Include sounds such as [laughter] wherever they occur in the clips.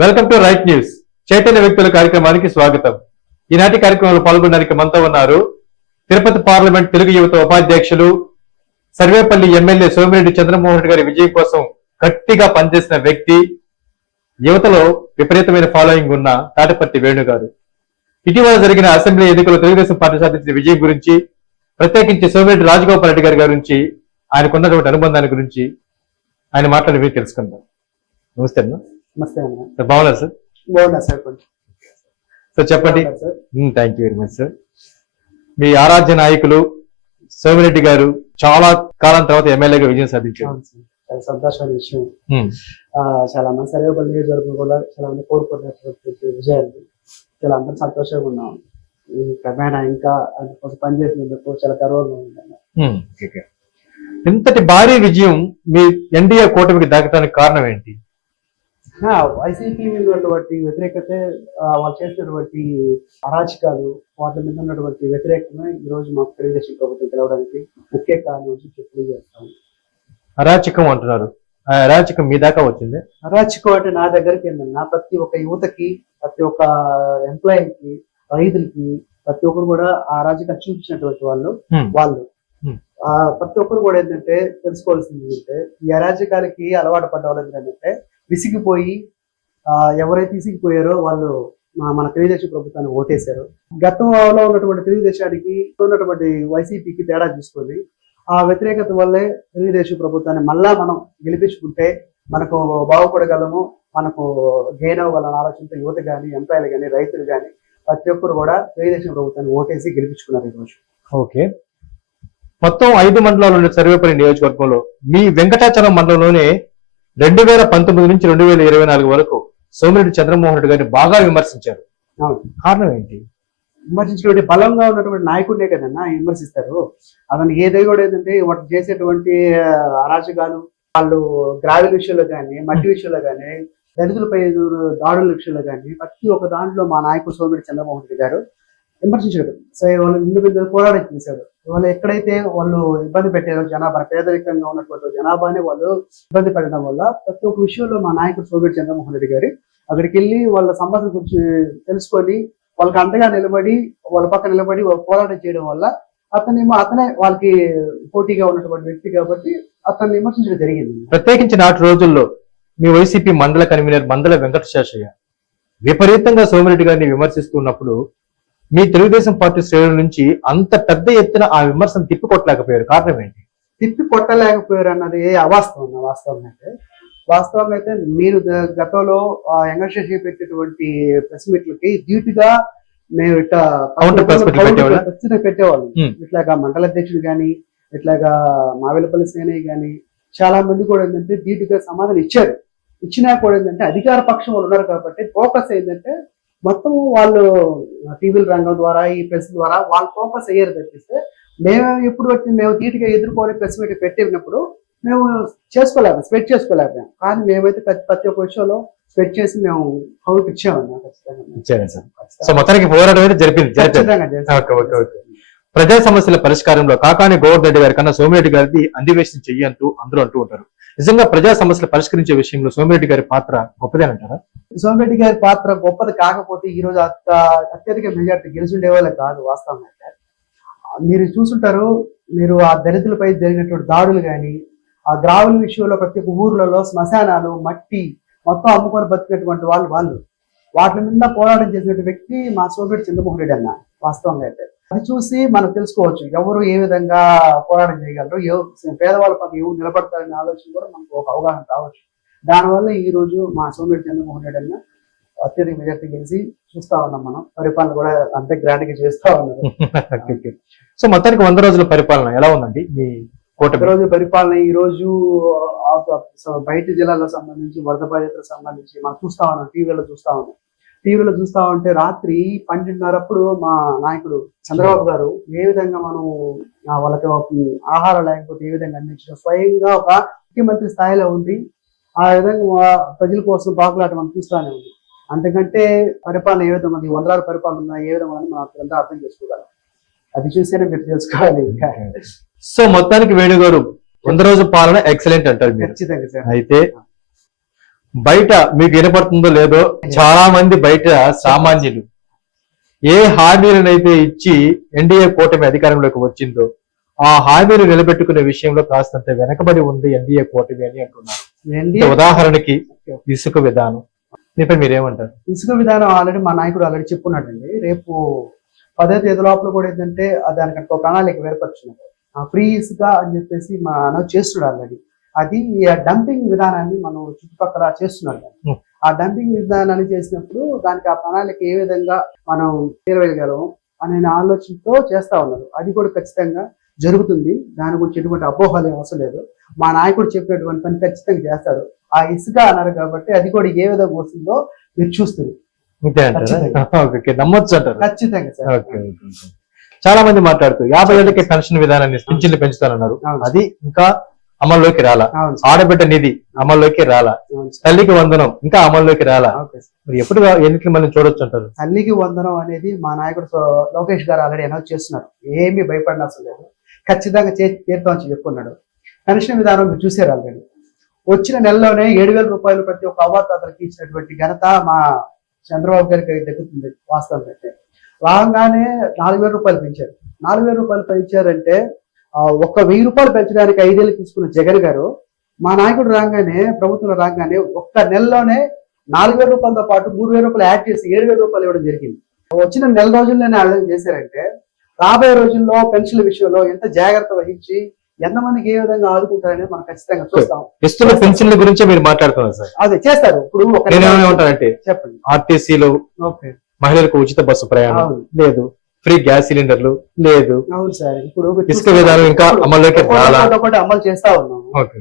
Welcome to right news. Chaitanya వ్యక్తుల కార్యక్రమానికి స్వాగతం. ఈనాటి కార్యక్రమంలో పాల్గొనడానికి మనతో ఉన్నారు తిరుపతి పార్లమెంట్ తెలుగు యువత ఉపాధ్యక్షులు సర్వేపల్లి ఎమ్మెల్యే సోమిరెడ్డి చంద్రమోహన్ రెడ్డి గారి విజయం కోసం గట్టిగా పనిచేసిన వ్యక్తి యువతలో విపరీతమైన ఫాలోయింగ్ ఉన్న తాటపర్తి వేణు గారు ఇటీవల జరిగిన అసెంబ్లీ ఎన్నికల్లో తెలుగుదేశం పార్టీ సాధించిన విజయం గురించి ప్రత్యేకించి సోమిరెడ్డి రాజగోపాల్ రెడ్డి గారి గురించి ఆయనకున్నటువంటి అనుబంధాన్ని గురించి ఆయన మాట్లాడి మీరు తెలుసుకుందాం. నమస్తే అన్న. నమస్తే అన్న సార్ బాగున్నారు సార్? బాగున్నా సార్ చెప్పండి. Thank you very much sir మీ ఆరాధ్య నాయకులు సోమిరెడ్డి గారు చాలా కాలం తర్వాత ఎమ్మెల్యేగా విజయం సాధించారు. సంతోషమైన విషయం. చాలా మంది సర్వేపల్లి నియోజకవర్గం కూడా చాలా మంది కోరుకున్నటువంటి విజయాన్ని చాలా అందరం సంతోషంగా ఉన్నాం. ఈ క్రమేణా ఇంకా పనిచేసినందుకు చాలా గర్వంగా ఉంది. ఇంతటి భారీ విజయం మీ ఎన్డీఏ కూటమికి దాకటానికి కారణం ఏంటి? వైసీపీ మీద ఉన్నటువంటి వ్యతిరేకత వాళ్ళు చేసినటువంటి అరాచకాలు వాటి మీద ఉన్నటువంటి వ్యతిరేకమే ఈ రోజు మాకు తెలుగుదేశం ప్రభుత్వం గెలవడానికి ముఖ్య కారణం అని చెప్పి తెలియజేస్తాం. అరాచకం అంటున్నారు. ఆ అరాచకం మీ దాకా వచ్చింది? అరాచకం అంటే నా దగ్గరికి ఏంటన్నా ప్రతి ఒక్క యువతకి ప్రతి ఒక్క ఎంప్లాయీకి రైతులకి ప్రతి ఒక్కరు కూడా ఆ అరాచకం చూపించినటువంటి వాళ్ళు వాళ్ళు. ఆ ప్రతి ఒక్కరు కూడా ఏంటంటే తెలుసుకోవాల్సింది ఏంటంటే ఈ అరాచకాలకి అలవాటు పడ్డ వాళ్ళు ఏంటంటే విసిగిపోయి ఎవరైతే విసిగిపోయారో వాళ్ళు మన తెలుగుదేశం ప్రభుత్వాన్ని ఓటేశారు. గతంలో ఉన్నటువంటి తెలుగుదేశానికి ఉన్నటువంటి వైసీపీకి తేడా చూసుకొని ఆ వ్యతిరేకత వల్లే తెలుగుదేశం ప్రభుత్వాన్ని మళ్ళా మనం గెలిపించుకుంటే మనకు బాగుపడగలము మనకు గెయిన్ అవ్వగలం ఆలోచనతో యువత కానీ ఎంప్లాయీలు కానీ రైతులు కానీ ప్రతి ఒక్కరు కూడా తెలుగుదేశం ప్రభుత్వాన్ని ఓటేసి గెలిపించుకున్నారు ఈరోజు. ఓకే. మొత్తం ఐదు మండలాలు సర్వేపల్లి నియోజకవర్గంలో మీ వెంకటాచలం మండలంలోనే రెండు వేల పంతొమ్మిది నుంచి రెండు వేల ఇరవై నాలుగు వరకు సోమిరెడ్డి చంద్రమోహన్ రెడ్డి గారిని బాగా విమర్శించారు. కారణం ఏంటి? విమర్శించినటువంటి బలంగా ఉన్నటువంటి నాయకుడినే కదన్నా విమర్శిస్తారు. అతను ఏదో కూడా ఏంటంటే వాటి చేసేటువంటి అరాచకాలు వాళ్ళు గ్రావెల్ విషయంలో కానీ మట్టి విషయంలో కానీ దళితులపై దాడుల విషయంలో కానీ ప్రతి ఒక్క దాంట్లో మా నాయకుడు సోమిరెడ్డి చంద్రమోహన్ రెడ్డి గారు విమర్శించాడు సో వాళ్ళు ఇందు పోరాటం చేశాడు వాళ్ళు ఎక్కడైతే వాళ్ళు ఇబ్బంది పెట్టారో జనాభా పేదరికంగా ఉన్నటువంటి జనాభాని వాళ్ళు ఇబ్బంది పెట్టడం వల్ల ప్రతి ఒక్క విషయంలో మా నాయకుడు సోమిరెడ్డి చంద్రమోహన్ రెడ్డి గారు అక్కడికి వెళ్ళి వాళ్ళ సమస్యల గురించి తెలుసుకొని వాళ్ళకి అండగా నిలబడి వాళ్ళ పక్క నిలబడి వాళ్ళు పోరాటం చేయడం వల్ల అతనేమో అతనే వాళ్ళకి పోటీగా ఉన్నటువంటి వ్యక్తి కాబట్టి అతన్ని విమర్శించడం జరిగింది. ప్రత్యేకించి నాటి రోజుల్లో మీ వైసీపీ మండల కన్వీనర్ మందల వెంకటశేషయ్య విపరీతంగా సోమిరెడ్డి గారిని విమర్శిస్తున్నప్పుడు మీ తెలుగుదేశం పార్టీ శ్రేణుల నుంచి అంత పెద్ద ఎత్తున ఆ విమర్శను తిప్పికొట్టలేకపోయారు. కారణం ఏంటి? తిప్పి కొట్టలేకపోయారు అన్నది అవాస్తవం వాస్తవం అయితే వాస్తవంగా అయితే మీరు గతంలో వెంకటేశ్వర పెట్టేటువంటి ప్రెస్ మీట్లకి డ్యూటీగా మేము ఇట్లా పెట్టేవాళ్ళా? ఇట్లాగా మండల అధ్యక్షుడు కానీ ఇట్లాగా మావిలపల్లి సేనయ్య కానీ చాలా మంది కూడా ఏంటంటే డ్యూటీగా సమాధానం ఇచ్చారు. ఇచ్చినా కూడా ఏంటంటే అధికార పక్షం వాళ్ళు ఉన్నారు కాబట్టి ఫోకస్ ఏంటంటే మొత్తం వాళ్ళు టీవీల రంగం ద్వారా ఈ ప్రెస్ ద్వారా వాళ్ళు ఫోకస్ అయ్యారు తప్పిస్తే మేము ఎప్పుడు వచ్చి మేము ధీటుగా ఎదుర్కొని ప్రెస్ మీట్ పెట్టినప్పుడు మేము చేసుకోలేము స్ప్రెడ్ చేసుకోలేకపోయాం. కానీ మేమైతే ప్రతి ప్రతి ఒక్క విషయంలో స్ప్రెడ్ చేసి మేము కౌంట్ ఇచ్చామన్నా ఖచ్చితంగా. సో మొత్తానికి పోరాటం అయితే జరిపింది ప్రజా సమస్యల పరిష్కారంలో కాకాని గోవర్ధన్ రెడ్డి గారి కన్నా సోమిరెడ్డి గారిది అందివేశం చెయ్యంటూ అందరూ అంటూ ఉంటారు. నిజంగా ప్రజా సమస్యలు పరిష్కరించే విషయంలో సోమిరెడ్డి గారి పాత్ర గొప్పదేనంటారా సోమిరెడ్డి గారి పాత్ర గొప్పది కాకపోతే ఈ రోజు అత్త అత్యధిక మెజార్టీ గెలిచిండే వాళ్ళే కాదు వాస్తవం అయితే. మీరు చూసుంటారు మీరు ఆ దళితులపై జరిగినటువంటి దాడులు కానీ ఆ గ్రావుల విషయంలో ప్రతి ఒక్క ఊర్లలో శ్మశానాలు మట్టి మొత్తం అమ్ముకొని బతికినటువంటి వాళ్ళు వాళ్ళు. వాటి మీద పోరాటం చేసినటువంటి వ్యక్తి మా సోమిరెడ్డి చంద్రమోహన్ రెడ్డి అన్న వాస్తవంగా అయితే. అది చూసి మనం తెలుసుకోవచ్చు ఎవరు ఏ విధంగా పోరాటం చేయగలరు పేదవాళ్ళ పక్కన ఎవరు నిలబడతారనే ఆలోచన కూడా మనకు ఒక అవగాహన కావచ్చు దానివల్ల ఈ రోజు మా సోమిరెడ్డి చంద్రమోహన్ రెడ్డి అన్న అత్యధిక మెజార్టీ గెలిచి చూస్తా ఉన్నాం మనం. పరిపాలన కూడా అంతే గ్రాండ్గా చేస్తా ఉన్నారు. [laughs] సో మొత్తానికి వంద రోజుల పరిపాలన ఎలా ఉందండి మీ కూటమి? రోజు పరిపాలన ఈ రోజు బయట జిల్లాలకు సంబంధించి వరద బాధితులకు సంబంధించి మనం చూస్తా ఉన్నాం టీవీలో చూస్తా ఉన్నాం. టీవీలో చూస్తా ఉంటే రాత్రి పన్నెండున్నరప్పుడు మా నాయకుడు చంద్రబాబు గారు ఏ విధంగా మనం వాళ్ళకి ఆహారం లేకపోతే ఏ విధంగా అందించడం స్వయంగా ఒక ముఖ్యమంత్రి స్థాయిలో ఉంది ఆ విధంగా ప్రజల కోసం బాకులాట మనం చూస్తానే ఉంది. అంతకంటే పరిపాలన ఏ విధంగా ఉంది? వందలాది పరిపాలన ఉందా ఏ విధంగా మనం అంతా అర్థం చేసుకోగలం అది చూస్తేనే మీరు తెలుసుకోవాలి. [laughs] సో మొత్తానికి వేణు గారు వంద రోజు పాలన ఎక్సలెంట్ అంటారు ఖచ్చితంగా సార్. అయితే బయట మీకు వినపడుతుందో లేదో చాలా మంది బయట సామాన్యులు ఏ హామీలనైతే ఇచ్చి ఎన్డీఏ కూటమి అధికారంలోకి వచ్చిందో ఆ హామీలు నిలబెట్టుకునే విషయంలో కాస్తంత వెనకబడి ఉంది ఎన్డీఏ కూటమి అని అంటున్నారు. ఉదాహరణకి ఇసుక విధానం. దీనిపై మీరేమంటారు? ఇసుక విధానం ఆల్రెడీ మా నాయకుడు ఆల్రెడీ చెప్పున్నాడండి రేపు పదో తేదీ లోపల కూడా ఏంటంటే దానికంటే ఒక ప్రణాళిక ఏర్పరుచున్నారు ఆ ఫ్రీ ఇసుక అని చెప్పేసి మా అనౌన్స్ చేస్తున్నాడు ఆల్రెడీ. అది ఆ డంపింగ్ విధానాన్ని మనం చుట్టుపక్కల చేస్తున్నాడు. Hmm. ఆ డంపింగ్ విధానాన్ని చేసినప్పుడు దానికి ఆ ప్రణాళిక ఏ విధంగా మనం చేరవేయగలం అనే ఆలోచనతో చేస్తా ఉన్నారు. అది కూడా ఖచ్చితంగా జరుగుతుంది. దాని గురించి ఎటువంటి అపోహలు ఏం అవసరం లేదు. మా నాయకుడు చెప్పినటువంటి పని ఖచ్చితంగా చేస్తాడు. ఆ ఇసుక అన్నారు కాబట్టి అది కూడా ఏ విధంగా వస్తుందో మీరు చూస్తుంది అంటారా? ఖచ్చితంగా. [laughs] నమ్మొచ్చు అంటారు. సార్. చాలా మంది మాట్లాడుతూ యాభై ఏళ్ళకి పెన్షన్ విధానాన్ని పింఛన్లు పెంచుతానన్నారు. అది ఇంకా అమల్లోకి రాలా. ఆడబిడ్డ నిధి అమల్లోకి రాలా. తల్లికి వందనం ఇంకా అమల్లోకి రాలా. ఎప్పుడు ఎన్నికలు మళ్ళీ చూడొచ్చు అంటారు తల్లికి వందనం అనేది మా నాయకుడు లోకేష్ గారు ఆల్రెడీ అనౌన్స్ చేస్తున్నారు. ఏమీ భయపడినవసరం లేదు. ఖచ్చితంగా చేసి తీర్థం అని చెప్పుకున్నాడు. పెన్షన్ విధానం మీరు చూసారు ఆల్రెడీ. వచ్చిన నెలలోనే ఏడు వేల రూపాయలు ప్రతి ఒక్క అవ్వాతాతలకి ఇచ్చినటువంటి ఘనత మా చంద్రబాబు గారికి దక్కుతుంది వాస్తవం అయితే. రాగానే నాలుగు వేల రూపాయలు పెంచారు. నాలుగు వేల రూపాయలు పెంచారంటే ఒక్క వెయ్యి రూపాయలు పెంచడానికి ఐదేళ్ళు తీసుకున్న జగన్ గారు మా నాయకుడు రాగానే ప్రభుత్వం రాగానే ఒక్క నెలలోనే నాలుగు వేల రూపాయలతో పాటు మూడు వేల రూపాయలు యాడ్ చేసి ఏడు వేల రూపాయలు ఇవ్వడం జరిగింది. వచ్చిన నెల రోజుల్లోనే ఆలోచన చేశారంటే రాబోయే రోజుల్లో పెన్షన్ల విషయంలో ఎంత జాగ్రత్త వహించి ఎంతమందికి ఏ విధంగా ఆదుకుంటారనేది మనం ఖచ్చితంగా చూస్తాం. ఇస్తున్న పెన్షన్ల గురించే మీరు మాట్లాడుతున్నారు సార్. అదే చేస్తారు. ఇప్పుడు ఏమంటానంటే చెప్పండి. ఆర్టీసీలో ఓకే. మహిళలకు ఉచిత బస్సు ప్రయాణం లేదు. ఫ్రీ గ్యాస్ సిలిండర్లు లేదు. అవును సార్ ఇప్పుడు ఇసుక విధానం ఇంకా అమల్లోకి రాలా? ఒకటి అమలు చేస్తా ఉన్నాం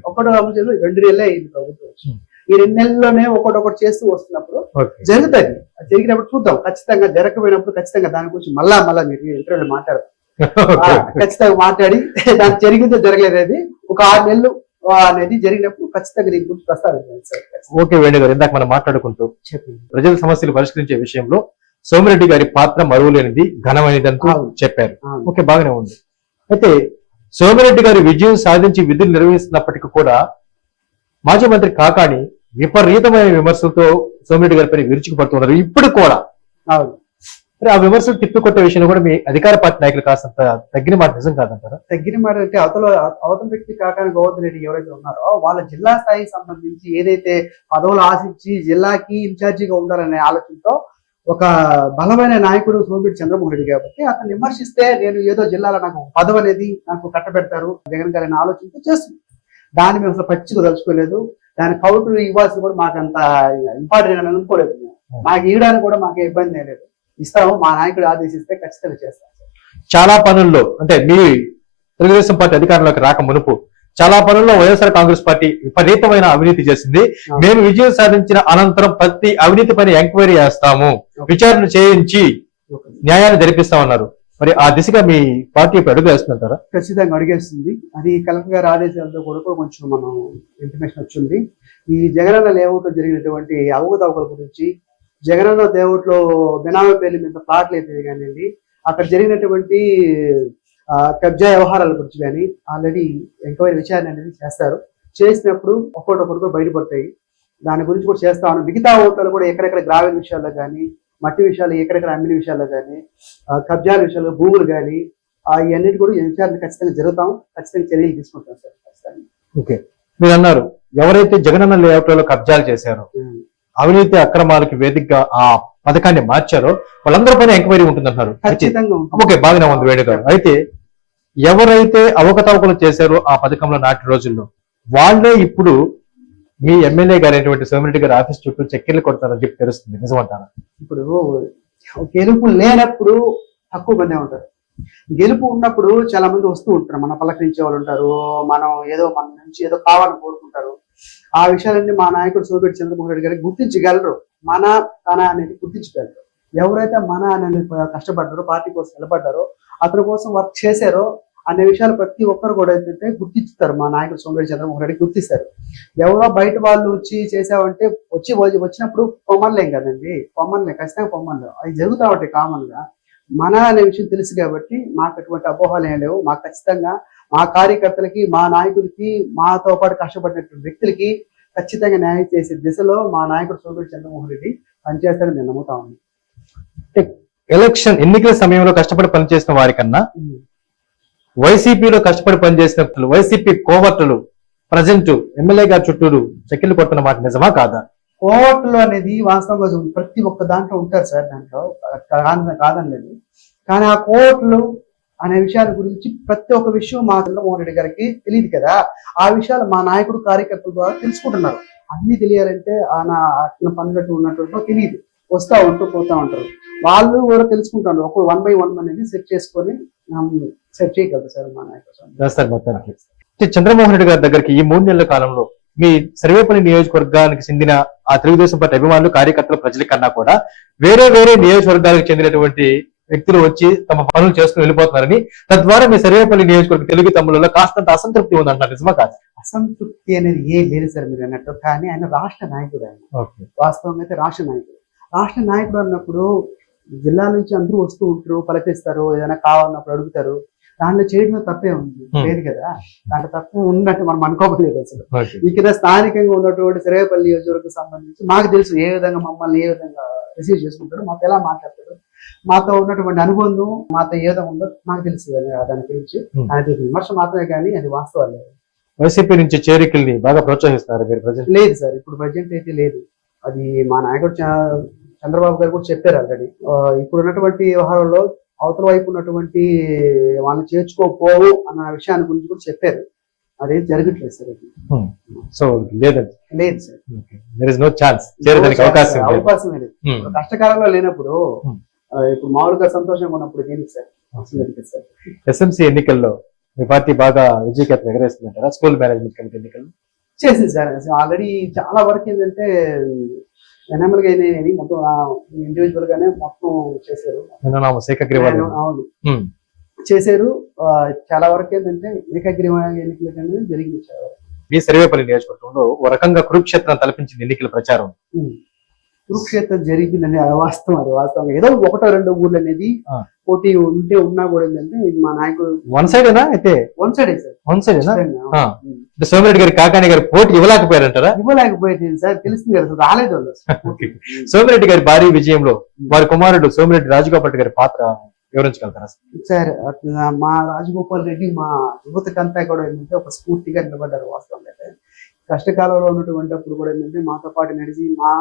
ఒకటి అమలు చేసి రెండు నెలలే అయింది ప్రభుత్వం. ఈ రెండు నెలల్లోనే ఒకటి ఒకటి చేస్తూ వస్తున్నప్పుడు జరుగుతుంది జరిగినప్పుడు చూద్దాం. ఖచ్చితంగా జరగకపోయినప్పుడు ఖచ్చితంగా దాని గురించి మళ్ళా మళ్ళా మీరు ఇంటర్వ్యూలో మాట్లాడతారు. [laughs] ఆ, ఖచ్చితంగా మాట్లాడి [laughs] దానికి జరిగిందో జరగలేదు ఒక ఆరు నెలలు అనేది జరిగినప్పుడు ఖచ్చితంగా దీని గురించి ప్రస్తావించాలి సార్. ఓకే వేణు గారు ఇందాక మనం మాట్లాడుకుంటూ ప్రజల సమస్యలు పరిష్కరించే విషయంలో సోమిరెడ్డి గారి పాత్ర మరువలేనిది ఘనమైనది అంటూ అవును. చెప్పారు. ఓకే బాగానే ఉంది. అయితే సోమిరెడ్డి గారి విజయం సాధించి విధులు నిర్వహిస్తున్నప్పటికీ కూడా మాజీ మంత్రి కాకాని విపరీతమైన విమర్శలతో సోమిరెడ్డి గారిపై విరుచుకుపడుతున్నారు. ఇప్పుడు కూడా మరి ఆ విమర్శలు తిప్పికొట్టే విషయంలో కూడా మీ అధికార పార్టీ నాయకులు కాస్తంత తగ్గిన మాట నిజం కాదంటారా? తగ్గిన మాట అంటే అవతల అవతల వ్యక్తి కాకాని గోవర్ధన్ రెడ్డి ఎవరైతే ఉన్నారో వాళ్ళ జిల్లా స్థాయికి సంబంధించి ఏదైతే పదవులు ఆశించి జిల్లాకి ఇన్ఛార్జిగా ఉండాలనే ఆలోచనతో ఒక బలమైన నాయకుడు సోమిరెడ్డి చంద్రమోహన్ రెడ్డి కాబట్టి అతను విమర్శిస్తే నేను ఏదో జిల్లాలో నాకు పదవి అనేది నాకు కట్టబెడతారు జగన్ గారి ఆలోచనతో చేస్తుంది. దాన్ని మేము అసలు పచ్చిగా తలుచుకోలేదు. దాని కౌంటర్ ఇవ్వాల్సి కూడా మాకు అంత ఇంపార్టెంట్ అని అనుకోలేదు మేము. మాకు ఇవ్వడానికి కూడా మాకు ఇబ్బంది లేదు. ఇస్తాము మా నాయకుడు ఆదేశిస్తే ఖచ్చితంగా చేస్తాం. చాలా పనుల్లో అంటే మీ తెలుగుదేశం పార్టీ అధికారంలోకి రాక మునుపు చాలా పనుల్లో వైఎస్ఆర్ కాంగ్రెస్ పార్టీ విపరీతమైన అవినీతి చేసింది. మేము విజయం సాధించిన అనంతరం ప్రతి అవినీతి పైన ఎంక్వైరీ చేస్తాము. విచారణ చేయించి న్యాయాన్ని జరిపిస్తామన్నారు. మరి ఆ దిశగా మీ పార్టీ ఇప్పుడు అడుగు వేస్తుంటారా ఖచ్చితంగా అడిగేస్తుంది. అది కలెక్టర్ గారి ఆదేశాలతో కూడా కొంచెం మనం ఇన్ఫర్మేషన్ వచ్చింది. ఈ జగనన్న లేఅవుట్ జరిగినటువంటి అవకతవకల గురించి జగనన్న లేఅవుట్లో బినామీ పేర్ల మీద ప్లాట్లు అయితే కానివ్వండి అక్కడ జరిగినటువంటి కబ్జా వ్యవహారాల గురించి కానీ ఆల్రెడీ ఎంక్వైరీ విచారణ అనేది చేస్తారు. చేసినప్పుడు ఒక్కొక్కటి బయటపడతాయి. దాని గురించి కూడా చేస్తా ఉన్నాం మిగతా ఓట్లలో కూడా ఎక్కడెక్కడ గ్రావెల్ విషయాల్లో కానీ మట్టి విషయాలు ఎక్కడెక్కడ అమ్మిన విషయాల్లో కానీ కబ్జాల విషయాల్లో భూములు కానీ ఇవన్నిటి కూడా విచారణ ఖచ్చితంగా జరుగుతాం. ఖచ్చితంగా చర్యలు తీసుకుంటాం సార్. ఓకే. మీరు అన్నారు ఎవరైతే జగనన్న లేఅవుట్లలో కబ్జాలు చేశారో. అవినీతి అక్రమాలకి వేదికగా ఆ పథకాన్ని మార్చారో వాళ్ళందరి పైన ఎంక్వైరీ అయితే ఖచ్చితంగా ఉంటుంది. ఓకే బాగానే ఉంది గారు అయితే ఎవరైతే అవకతవకలు చేశారో ఆ పథకంలో నాటి రోజుల్లో వాళ్ళే ఇప్పుడు మీ ఎమ్మెల్యే గారైనటువంటి సోమిరెడ్డి గారి ఆఫీస్ చుట్టూ చక్కెర్లు కొడతారని చెప్పి తెలుస్తుంది. నిజమంటారా? ఇప్పుడు గెలుపు లేనప్పుడు తక్కువ మందే ఉంటారు. గెలుపు ఉన్నప్పుడు చాలా మంది వస్తూ ఉంటారు. మన పలకరించే వాళ్ళు ఉంటారు మనం ఏదో మన నుంచి ఏదో కావాలని కోరుకుంటారు. ఆ విషయాలన్నీ మా నాయకుడు సోమిరెడ్డి చంద్రమోహన్ రెడ్డి గారికి గుర్తించగలరు. మన తన అనేది గుర్తించగలరు. ఎవరైతే మన అనేది కష్టపడ్డారో పార్టీ కోసం నిలబడ్డారో అతని కోసం వర్క్ చేశారో అనే విషయాలు ప్రతి ఒక్కరు కూడా ఏంటంటే గుర్తిస్తారు మా నాయకుడు సోమిరెడ్డి చంద్రమోహన్ రెడ్డి గుర్తిస్తారు. ఎవరో బయట వాళ్ళు వచ్చి చేసావంటే వచ్చి వచ్చి- వచ్చినప్పుడు పొమ్మనలేం కదండి. పొమ్మనలే ఖచ్చితంగా పొమ్మనలేం. అవి జరుగుతా ఉంటాయి కామన్గా. మన అనే విషయం తెలుసు కాబట్టి మాకు అటువంటి అపోహలు ఏం లేవు. మాకు ఖచ్చితంగా మా కార్యకర్తలకి మా నాయకులకి మాతో పాటు కష్టపడినటువంటి వ్యక్తులకి ఖచ్చితంగా న్యాయం చేసే దిశలో మా నాయకుడు సోదరుడు చంద్రమోహన్ రెడ్డి పనిచేస్తాడని నేను నమ్ముతా ఉన్నాను ఎలక్షన్ ఎన్నికల సమయంలో కష్టపడి పనిచేసిన వారికన్నా వైసీపీలో కష్టపడి పనిచేసిన వైసీపీ కోవర్టులు ప్రజెంట్ ఎమ్మెల్యే గారి చుట్టూరు చెక్కిలు కొట్టిన మాట నిజమా కాదా? కోవర్టులు అనేది వాస్తవంగా ప్రతి ఒక్క దాంట్లో ఉంటారు సార్ దాంట్లో కాదని లేదు కానీ ఆ కోర్టులు అనే విషయాల గురించి ప్రతి ఒక్క విషయం మా జగన్మోహన్ రెడ్డి గారికి తెలియదు కదా. ఆ విషయాలు మా నాయకుడు కార్యకర్తల ద్వారా తెలుసుకుంటున్నారు. అన్ని తెలియాలంటే ఆయన అట్లా పనులట్టు ఉన్నట్టు తెలియదు. వస్తా ఉంటూ పోతా ఉంటారు. వాళ్ళు కూడా తెలుసుకుంటారు. ఒక వన్ బై వన్ అనేది సెట్ చేసుకొని సెట్ చేయగలరు సార్ మా నాయకుడు చేస్తారు మొత్తానికి. అంటే చంద్రమోహన్ రెడ్డి గారి దగ్గరికి ఈ మూడు నెలల కాలంలో మీ సర్వేపల్లి నియోజకవర్గానికి చెందిన ఆ తెలుగుదేశం పార్టీ అభిమానులు కార్యకర్తలు ప్రజల కన్నా కూడా వేరే వేరే నియోజకవర్గాలకు చెందినటువంటి వ్యక్తులు వచ్చి తమ పనులు చేసుకుని వెళ్ళిపోతున్నారని తద్వారా మీ సర్వేపల్లి నియోజకవర్గ తెలుగు తమ్ములలో కాస్తంత అసంతృప్తి ఉందంటారు నిజమా కాదు? అసంతృప్తి అనేది ఏ లేదు సార్ మీరు అన్నట్టు. కానీ ఆయన రాష్ట్ర నాయకుడు ఆయన. వాస్తవంగా అయితే రాష్ట్ర నాయకుడు. రాష్ట్ర నాయకుడు అన్నప్పుడు జిల్లా నుంచి అందరూ వస్తూ ఉంటారు పలకరిస్తారు ఏదైనా కావాలన్నప్పుడు అడుగుతారు. దాంట్లో చేయడం తప్పే ఉంది. లేదు కదా? దాంట్లో తప్పు ఉన్నట్టు మనం అనుకోలేదు అసలు. ఇక్కడ స్థానికంగా ఉన్నటువంటి సర్వేపల్లి నియోజకవర్గం సంబంధించి మాకు తెలుసు ఏ విధంగా మమ్మల్ని ఏ విధంగా రిసీవ్ చేసుకుంటాడు మాతో ఎలా మాట్లాడతాడు మాతో ఉన్నటువంటి అనుబంధం మాతో ఏ విధంగా ఉందో నాకు తెలుసు దాని గురించి. అది విమర్శ మాత్రమే కానీ అది వాస్తవాలు. వైసీపీ నుంచి చేరికల్ని బాగా ప్రోత్సహిస్తున్నారు మీరు ప్రజెంట్ లేదు సార్ ఇప్పుడు ప్రజెంట్ అయితే లేదు. అది మా నాయకుడు చంద్రబాబు గారు కూడా చెప్పారు ఆల్రెడీ. ఇప్పుడు ఉన్నటువంటి వ్యవహారంలో అవతల వైపు ఉన్నటువంటి వాళ్ళని చేర్చుకోపోవు అన్న విషయాన్ని గురించి కూడా చెప్పారు. అదేం జరగట్లేదు సార్ అది. సో లేదండి. లేదు sir. There is no chance అవకాశం లేదు. అవకాశం లేదు. Hmm. కష్టకాలంలో లేనప్పుడు Hmm. ఇప్పుడు మామూలుగా సంతోషంగా ఉన్నప్పుడు దేనికి కదా సార్. ఎస్ఎంసీ ఎన్నికల్లో మీ పార్టీ బాగా విజయకేతను ఎగరేస్తుందంటారా? స్కూల్ మేనేజ్మెంట్ కమిటీ ఎన్నికల్లో? చేసింది సార్ ఆల్రెడీ చాలా వరకు ఏంటంటే ఎన్ఎంఎల్గా అయినాయి మొత్తం ఇండివిజువల్ గానే మొత్తం చేశారు అవును. చేశారు చాలా వరకు ఏంటంటే ఏకగ్రీవ ఎన్నికలు అనేది జరిగింది. మీ సర్వేపల్లి నియోజకవర్గంలో ఒక రకంగా కురుక్షేత్రం తలపించింది ఎన్నికల ప్రచారం. కురుక్షేత్రం జరిగిందని వాస్తవం అది వాస్తవం ఏదో ఒకటో రెండో ఊర్లు అనేది. పోటీ ఉంటే ఉన్నా కూడా ఏంటంటే మా నాయకుడు వన్ సైడేనా అయితే? One side sir. వన్ సైడేనా సోమిరెడ్డి గారి కాకాని గారి పోటీ ఇవ్వలేకపోయారంటారా? ఇవ్వలేకపోయింది సార్? తెలిసింది కదా రాలేదు. [laughs] సోమిరెడ్డి గారి భారీ విజయంలో వారి కుమారుడు సోమిరెడ్డి రాజగోపాల్ గారి పాత్ర వివరించగలుగుతారా సార్? అట్లా మా రాజగోపాల్ రెడ్డి మా యువతకంతా కూడా ఏంటంటే ఒక స్ఫూర్తిగా నిలబడ్డారు వాస్తవంగా అయితే. కష్టకాలంలో ఉన్నటువంటి అప్పుడు కూడా ఏంటంటే మాతో పాటు నడిచి మా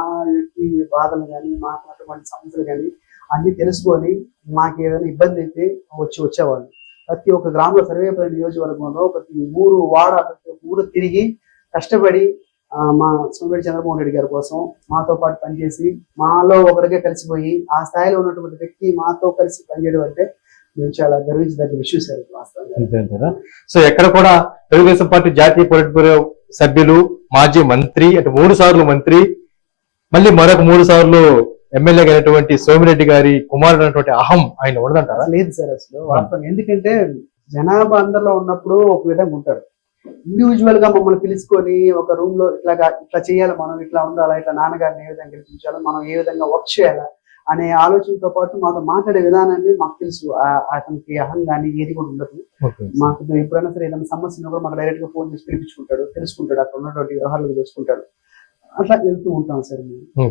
బాధలు కానీ మాకు ఉన్నటువంటి సమస్యలు కానీ అన్ని తెలుసుకొని మాకు ఏదైనా ఇబ్బంది అయితే వచ్చి వచ్చేవాళ్ళు. ప్రతి ఒక్క గ్రామంలో సర్వేపల్లి నియోజకవర్గంలో ప్రతి ఊరు వాడ ప్రతి ఒక్క ఊరు తిరిగి కష్టపడి మా సోమిరెడ్డి చంద్రమోహన్ రెడ్డి గారి కోసం మాతో పాటు పనిచేసి మాలో ఒకరికే కలిసిపోయి ఆ స్థాయిలో ఉన్నటువంటి వ్యక్తి మాతో కలిసి పనిచేయడం అంటే మేము చాలా గర్వించదగ్గ విషయం సార్ ఇది వాస్తవంగా. సో ఎక్కడ కూడా తెలుగుదేశం పార్టీ జాతీయ పొలిట్ బ్యూరో సభ్యులు మాజీ మంత్రి అంటే మూడు సార్లు మంత్రి మళ్ళీ మరొక మూడు సార్లు ఎమ్మెల్యే అయినటువంటి సోమిరెడ్డి గారి కుమారుడు అయినటువంటి అహం ఆయన ఉండదంటారా? లేదు సార్ అసలు వాస్తవం ఎందుకంటే జనాభా అందరిలో ఉన్నప్పుడు ఒక విధంగా ఉంటారు ఇండివిజువల్గా మమ్మల్ని పిలుచుకొని ఒక రూమ్లో ఇట్లా ఇట్లా చేయాలి మనం ఇట్లా ఉండాలా ఇట్లా నాన్నగారిని ఏ విధంగా గెలిపించాలి మనం ఏ విధంగా వర్క్ చేయాలా అనే ఆలోచనతో పాటు మాతో మాట్లాడే విధానాన్ని మాకు తెలుసు. ఆ- అతనికి అహం కానీ ఏది కూడా ఉండదు. మాకు ఎప్పుడైనా సరే ఏదైనా సమస్య కూడా మాకు డైరెక్ట్గా ఫోన్ చేసి పిలిపించుకుంటాడు తెలుసుకుంటాడు అక్కడ ఉన్నటువంటి వ్యవహారాలు తెలుసుకుంటాడు. అట్లా వెళ్తూ ఉంటాం సార్ మేము.